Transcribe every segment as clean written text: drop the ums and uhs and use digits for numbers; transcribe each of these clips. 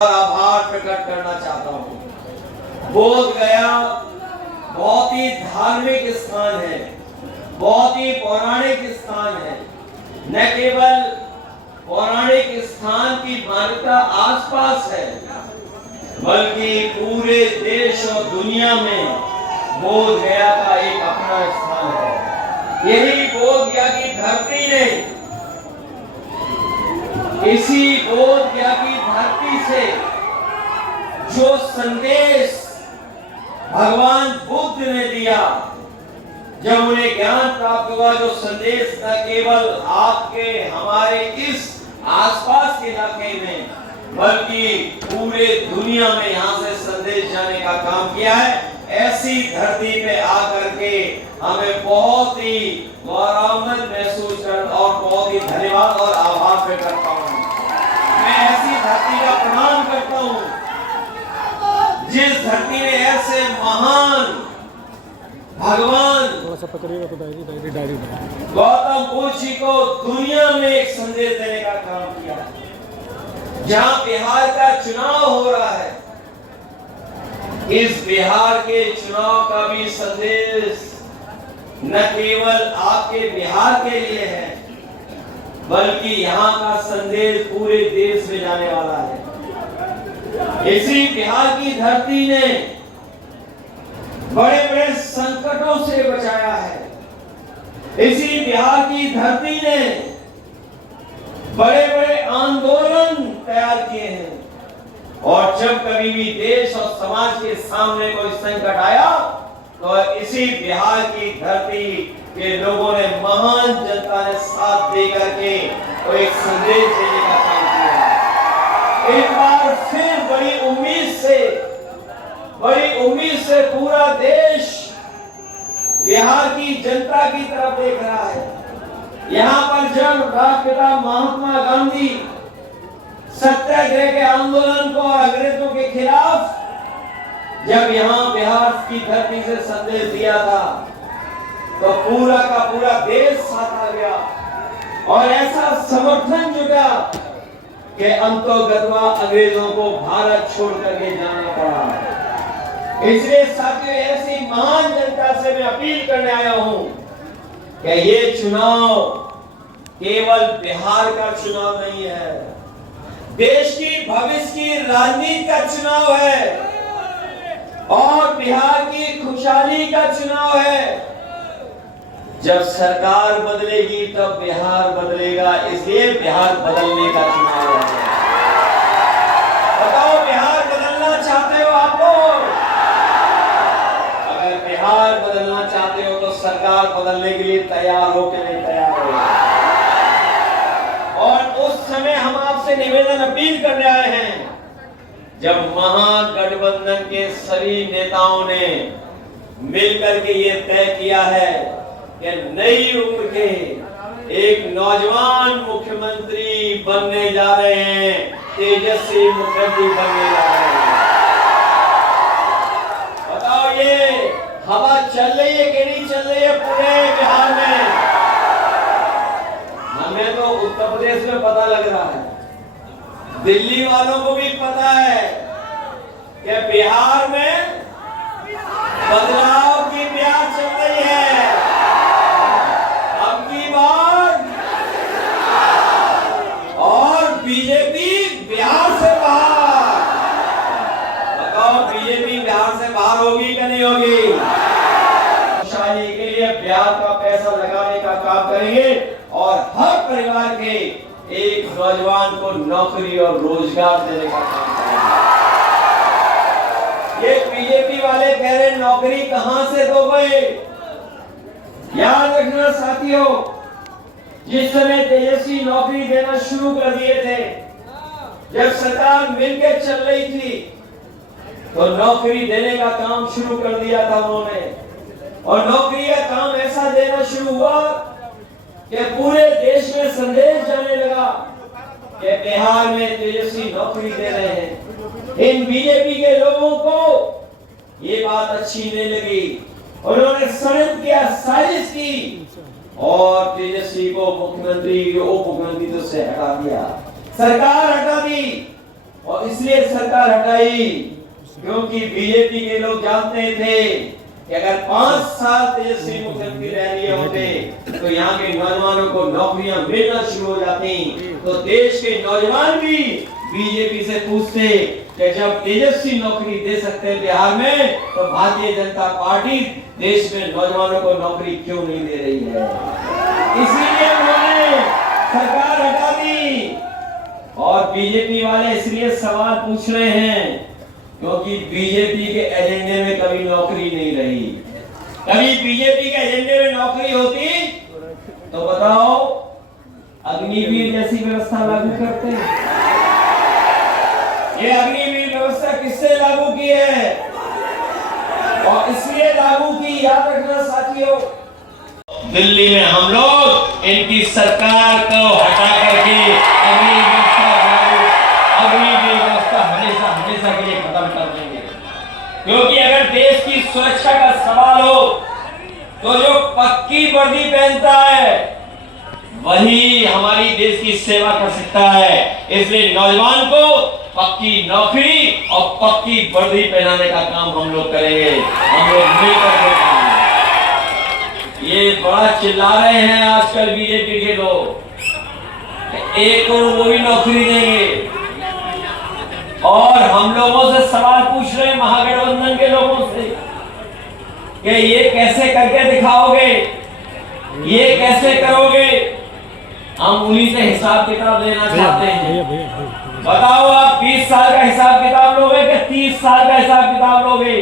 आभार प्रकट करना चाहता हूँ। बोध गया बहुत ही धार्मिक स्थान है, बहुत ही पौराणिक स्थान है। न केवल पौराणिक स्थान की मान्यता आसपास है, बल्कि पूरे देश और दुनिया में बोध गया का एक अपना स्थान है। यही बोध गया की धरती ने, इसी बोध गया की धरती से जो संदेश भगवान बुद्ध ने दिया, जब उन्हें ज्ञान प्राप्त हुआ, जो संदेश न केवल आपके हमारे इस आसपास के इलाके में, बल्कि पूरे दुनिया में यहाँ से संदेश जाने का काम किया है। ऐसी धरती पे आकर के हमें बहुत ही गौरवान्वित महसूस कर और बहुत ही धन्यवाद और आभार व्यक्त करता हूँ। मैं ऐसी धरती का प्रणाम करता हूँ जिस धरती ने ऐसे महान भगवान गौतम बुद्ध जी को दुनिया में एक संदेश देने का काम किया। जहाँ बिहार का चुनाव हो रहा है, इस बिहार के चुनाव का भी संदेश न केवल आपके बिहार के लिए है, बल्कि यहाँ का संदेश पूरे देश में जाने वाला है। इसी बिहार की धरती ने बड़े बड़े संकटों से बचाया है। इसी बिहार की धरती ने बड़े बड़े आंदोलन तैयार किए हैं, और जब कभी भी देश और समाज के सामने कोई संकट आया, तो इसी बिहार की धरती के लोगों ने, महान जनता ने साथ देकर के तो एक संदेश देने का काम किया। एक बार फिर बड़ी उम्मीद से पूरा देश बिहार की जनता की तरफ देख रहा है। यहाँ पर जब राष्ट्रपिता महात्मा गांधी सत्याग्रह के आंदोलन को और अंग्रेजों के खिलाफ जब यहाँ बिहार की धरती से संदेश दिया था, तो पूरा का पूरा देश साथ आ गया और ऐसा समर्थन जुटा कि अंतोगत्वा अंग्रेजों को भारत छोड़ करके जाना पड़ा। इसलिए साथियों, ऐसी महान जनता से मैं अपील करने आया हूं कि ये चुनाव केवल बिहार का चुनाव नहीं है, देश की भविष्य की राजनीति का चुनाव है और बिहार की खुशहाली का चुनाव है। जब सरकार बदलेगी तब बिहार बदलेगा, इसलिए बिहार बदलने का चुनाव है। बताओ, बिहार बदलना चाहते हो आप लोग? अगर बिहार बदलना चाहते हो तो सरकार बदलने के लिए तैयार हो कि नहीं तैयार हो? और उस समय हम आपसे निवेदन अपील करने आए हैं, जब महागठबंधन के सभी नेताओं ने मिलकर के ये तय किया है कि नई उम्र के एक नौजवान मुख्यमंत्री बनने जा रहे हैं, तेजस्वी मुख्यमंत्री बनने जा रहे हैं। बताओ, ये हवा चल रही है कि नहीं चल रही है पूरे बिहार में? हमें तो उत्तर प्रदेश में पता लग रहा है, दिल्ली वालों को भी पता है कि बिहार में बदलाव की प्यास चल रही है। अब की बार और बीजेपी बिहार से बाहर। बताओ, बीजेपी बिहार से बाहर होगी कि नहीं होगी? खुशहाली के लिए बिहार का पैसा लगाने का काम करेंगे और हर परिवार के एक नौजवान को नौकरी और रोजगार देने का काम करेंगे। ये बीजेपी वाले कह रहे नौकरी कहां से दोगे? याद रखना साथियों, जिस समय तेजस्वी नौकरी देना शुरू कर दिए थे, जब सरकार मिलकर चल रही थी, तो नौकरी देने का काम शुरू कर दिया था उन्होंने। और नौकरी का काम ऐसा देना शुरू हुआ कि पूरे देश में संदेश जाने लगा कि बिहार में तेजस्वी नौकरी दे रहे हैं। इन बीजेपी के लोगों को ये बात अच्छी नहीं लगी, उन्होंने षड्यंत्र किया, साजिश की और तेजस्वी को मुख्यमंत्री, उप मुख्यमंत्री से हटा दिया, सरकार हटा दी और इसलिए सरकार हटाई क्योंकि बीजेपी के लोग जानते थे कि अगर 5 साल तेजस्वी मुख्यमंत्री रह लिए होते तो यहाँ के नौजवानों को नौकरियां मिलना शुरू हो जाती। तो देश के नौजवान भी बीजेपी से पूछते कि जब तेजस्वी नौकरी दे सकते हैं बिहार में तो भारतीय जनता पार्टी देश में नौजवानों को नौकरी क्यों नहीं दे रही है। इसीलिए उन्होंने सरकार हटा दी। और बीजेपी वाले इसलिए सवाल पूछ रहे हैं क्योंकि बीजेपी के एजेंडे में कभी नौकरी नहीं रही। कभी बीजेपी के एजेंडे में नौकरी होती तो बताओ अग्निवीर जैसी व्यवस्था लागू करते हैं। ये अग्निवीर व्यवस्था किससे लागू की है और इसलिए लागू की, याद रखना साथियों। दिल्ली में हम लोग इनकी सरकार को हटा करके अग्निवीर व्यवस्था हमेशा के लिए खत्म कर देंगे। क्योंकि अगर देश की सुरक्षा का सवाल हो तो जो पक्की वर्दी पहनता है वही हमारी देश की सेवा कर सकता है। इसलिए नौजवान को पक्की नौकरी और पक्की वर्दी पहनाने का काम हम लोग करेंगे, हम लोग मिलकर करेंगे। ये बड़ा चिल्ला रहे हैं आजकल बीजेपी के लोग, 1 करोड़ वो भी नौकरी देंगे। और हम लोगों से सवाल पूछ रहे हैं महागठबंधन के लोगों से कि ये कैसे करके दिखाओगे, ये कैसे करोगे। हम उन्हीं से हिसाब किताब लेना चाहते हैं। बताओ आप 20 साल का हिसाब किताब लोगे कि 30 साल का हिसाब किताब लोगे।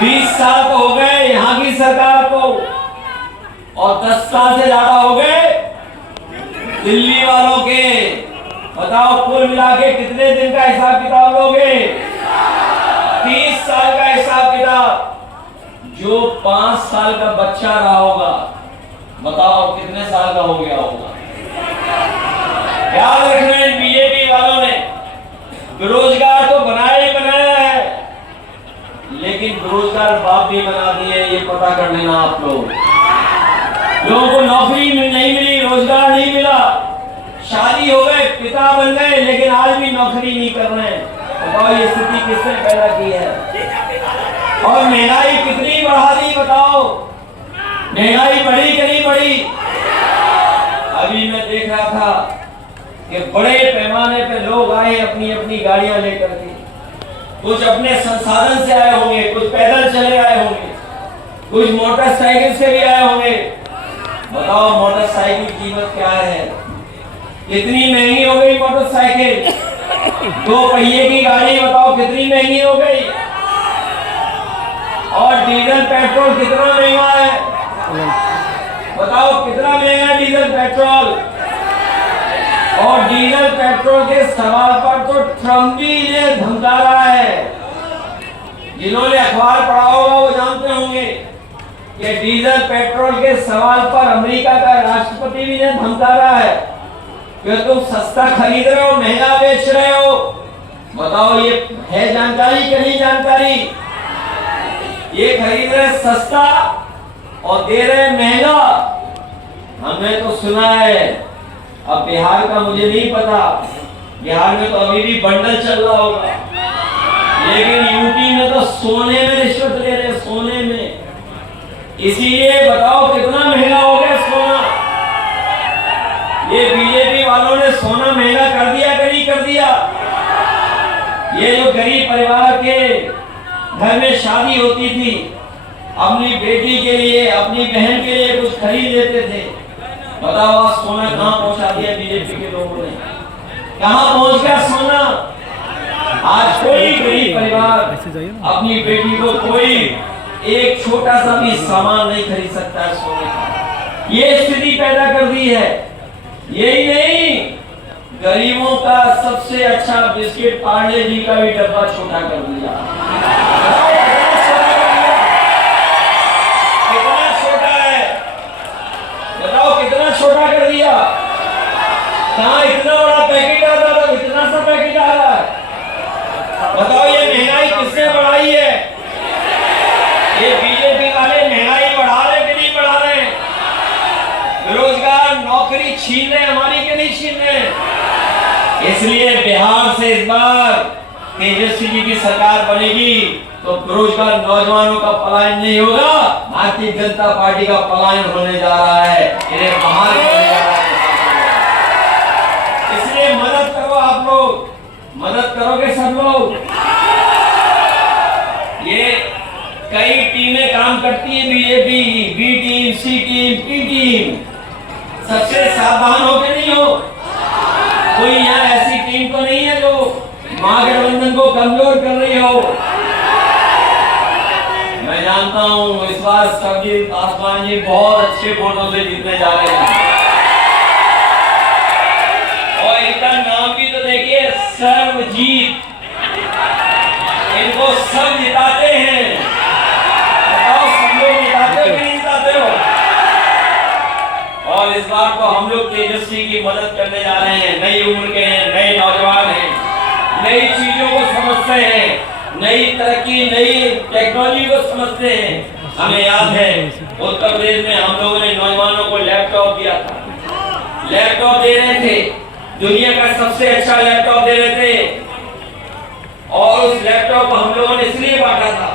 20 साल तो हो गए यहाँ की सरकार को और 10 साल से ज्यादा हो गए दिल्ली वालों के। बताओ कुल मिला के कितने दिन का हिसाब किताब लोगे। 30 साल का हिसाब किताब। जो 5 साल का बच्चा रहा होगा बताओ कितने साल का हो गया होगा। याद रखना बीजेपी वालों ने बेरोजगार तो बनाया ही बनाया है लेकिन बेरोजगार बाप भी बना दिए। ये पता कर लेना आप लोग। लोगों को नौकरी नहीं मिली, रोजगार नहीं मिला, शादी हो गए, पिता बन गए लेकिन आज भी नौकरी नहीं कर रहे हैं। बताओ ये स्थिति किसने पैदा की है। और महंगाई कितनी बढ़ा दी बताओ। महंगाई बढ़ी कि नहीं बढ़ी। अभी मैं देख रहा था कि बड़े पैमाने पे लोग आए अपनी अपनी गाड़ियां लेकर के। कुछ अपने संसाधन से आए होंगे, कुछ पैदल चले आए होंगे, कुछ मोटरसाइकिल से भी आए होंगे। बताओ मोटरसाइकिल की कीमत क्या है, कितनी महंगी हो गई मोटरसाइकिल। 2 पहिए की गाड़ी बताओ कितनी महंगी हो गई। और डीजल पेट्रोल कितना महंगा है। बताओ कितना महंगा डीजल पेट्रोल। और डीजल पेट्रोल के सवाल पर तो ट्रम्प भी ने धमका रहा है। जिन्होंने अखबार पढ़ा होगा वो जानते होंगे कि डीजल पेट्रोल के सवाल पर अमेरिका का राष्ट्रपति भी ने धमका रहा है कि तुम सस्ता खरीद रहे हो, महंगा बेच रहे हो। बताओ ये है जानकारी कि नहीं जानकारी। ये खरीद रहे सस्ता और दे रहे महंगा। हमने तो सुना है, अब बिहार का मुझे नहीं पता, बिहार में तो अभी भी बंडल चल रहा होगा, लेकिन यूपी में तो सोने में रिश्वत ले रहे, सोने में। इसीलिए बताओ कितना महंगा हो गया सोना। ये बीजेपी वालों ने सोना महंगा कर दिया कि नहीं कर दिया। ये जो गरीब परिवार के घर में शादी होती थी, अपनी बेटी के लिए, अपनी बहन के लिए कुछ खरीद लेते थे। बताओ आज सोना कहाँ पहुंचा दिया बीजेपी के लोगों ने। कहाँ पहुंच गया सोना। आज कोई गरीब परिवार अपनी बेटी को कोई एक छोटा सा भी सामान नहीं खरीद सकता है सोने का। ये स्थिति पैदा कर दी है। यही नहीं, गरीबों का सबसे अच्छा बिस्किट पार्ले जी का भी डब्बा छोटा कर दिया। कितना छोटा है बताओ, कितना छोटा कर दिया। कहाँ इतना बड़ा पैकेट आता था, इतना सा पैकेट आ रहा है। बताओ ये महंगाई किसने बढ़ाई है। ये बीजेपी वाले महंगाई बढ़ा रहे कि नहीं बढ़ा रहे। बेरोजगार नौकरी छीन रहे हमारी कि नहीं छीन रहे। इसलिए बिहार से तेजस्वी जी की सरकार बनेगी तो बेरोजगार नौजवानों का पलायन नहीं होगा, भारतीय जनता पार्टी का पलायन होने जा रहा है, इन्हें बाहर करने जा रहा है। इसलिए मदद करो, आप लोग मदद करोगे सब लोग। ये कई टीमें काम करती है, बीजेपी, बी टीम, सी टीम, पी टीम, सबसे सावधान होके नहीं हो। कोई यहाँ ऐसी टीम तो नहीं है जो महागठबंधन को कमजोर कर रही हो। मैं जानता हूँ इस बार सरजीत पासवान जी बहुत अच्छे वोटों से जीतने जा रहे हैं और इनका नाम भी तो देखिए, सर्वजीत। इनको सब जिताते हैं। बताओ, सब लोग जिताते हो कि नहीं जिताते हो? और इस बार तो हम लोग तेजस्वी की मदद करने जा रहे हैं। नई उम्र के हैं, नए नौजवान हैं, नई चीजों को समझते हैं, नई तरक्की, नई टेक्नोलॉजी को समझते हैं। हमें याद है उत्तर प्रदेश में हम लोगों ने नौजवानों को लैपटॉप दिया था। लैपटॉप दे रहे थे, दुनिया का सबसे अच्छा लैपटॉप दे रहे थे और उस लैपटॉप को हम लोगों ने इसलिए बांटा था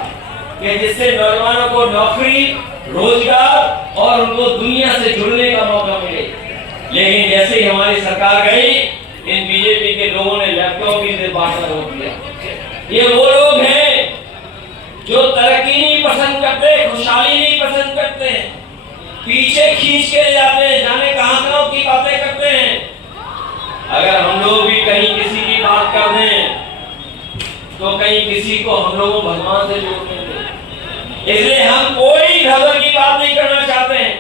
कि जिससे नौजवानों को नौकरी, रोजगार और उनको दुनिया से जुड़ने का मौका मिले। लेकिन जैसे ही हमारी सरकार गई, इन बीजेपी के लोगों ने लैपटॉप भी से बांटना रोक दिया। ये वो लोग हैं जो तरक्की नहीं पसंद करते, खुशहाली नहीं पसंद करते, पीछे खींच के जाते हैं, जाने कहां की बातें करते हैं। अगर हम लोग भी कहीं किसी की बात कर दें तो कहीं किसी को हम लोगों भगवान से जोड़ देंगे। इसलिए हम कोई धर्म की बात नहीं करना चाहते हैं।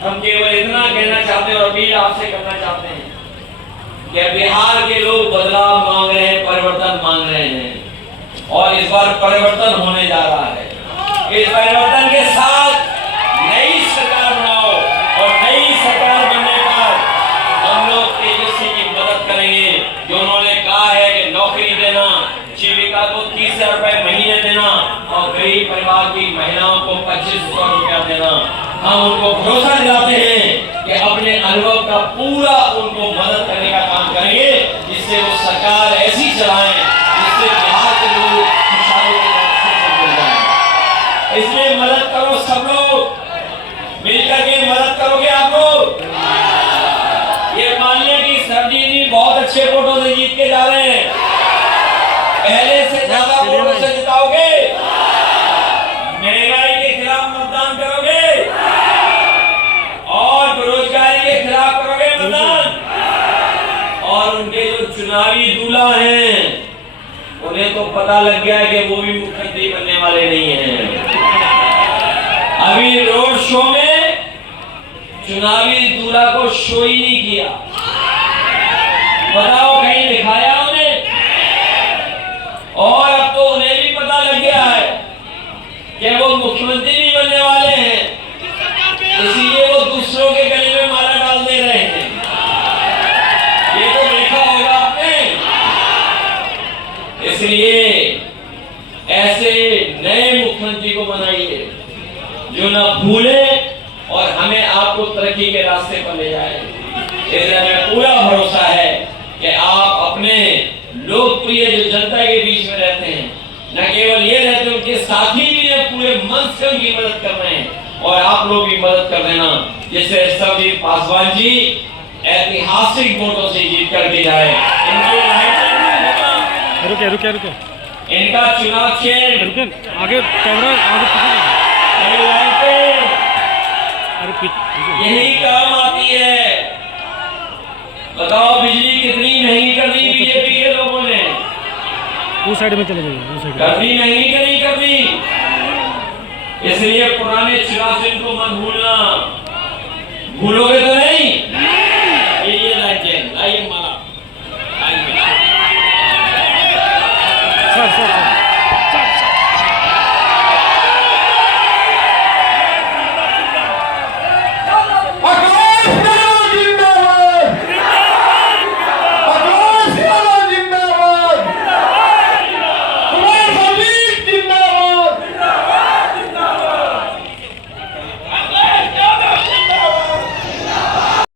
हम केवल इतना कहना चाहते हैं और अपील आपसे करना चाहते हैं कि बिहार के लोग बदलाव मांग रहे हैं, परिवर्तन मांग रहे हैं और इस बार परिवर्तन होने जा रहा है। इस परिवर्तन के साथ नई सरकार बनाओ और नई सरकार बनने पर हम लोग तेजस्वी की मदद करेंगे। जो उन्होंने कहा है कि नौकरी देना, जीविका को 30,000 रुपए महीने देना और गरीब परिवार की महिलाओं को 2500 रुपया देना, हम उनको भरोसा दिलाते हैं कि अपने अनुभव का पूरा उनको मदद करने का काम करेंगे, जिससे वो सरकार ऐसी चलाएं जिससे बिहार के लोग खुशहाली के रास्ते से जुड़ जाएं। इसलिए मदद करो, सब लोग मिलकर के मदद करोगे आप लोग। ये मान लें कि सरजीत जी बहुत अच्छे वोटों से जीत के जा रहे हैं, पहले से ज्यादा वोटों से जिताओगे, महंगाई के खिलाफ मतदान करोगे और बेरोजगारी के खिलाफ करोगे मतदान। और उनके जो चुनावी दूल्हा हैं उन्हें तो पता लग गया है कि वो भी मुख्यमंत्री बनने वाले नहीं हैं। अभी रोड शो में चुनावी दूल्हा को शो ही नहीं किया। बताओ कहीं दिखाया उन्हें? और अब तो उन्हें भी पता लग गया है कि वो मुख्यमंत्री नहीं बनने वाले हैं, इसीलिए वो दूसरों के गले में माला डाल दे रहे हैं। ये तो देखा होगा आपने। इसलिए ऐसे नए मुख्यमंत्री को बनाइए जो ना भूले और हमें आपको तरक्की के रास्ते पर ले जाए। इसलिए हमें पूरा भरोसा है कि आप अपने लोकप्रिय जो जनता के बीच में रहते हैं, न केवल ये रहते, उनके साथी भी पूरे मन से उनकी मदद कर रहे हैं और आप लोग भी मदद कर देना, जिससे सरजीत पासवान जी ऐतिहासिक वोटों से जीत कर के जाए। रुके इनका चुनाव क्षेत्र आगे कैमरा यही काम आती है। बताओ बिजली कितनी महंगी कर दी बीजेपी के लोगों ने। उस साइड में चले जाइए, उस साइड कर दी महंगी कि नहीं कर दी? इसलिए पुराने 84 को मत भूलना। भूलोगे तो नहीं।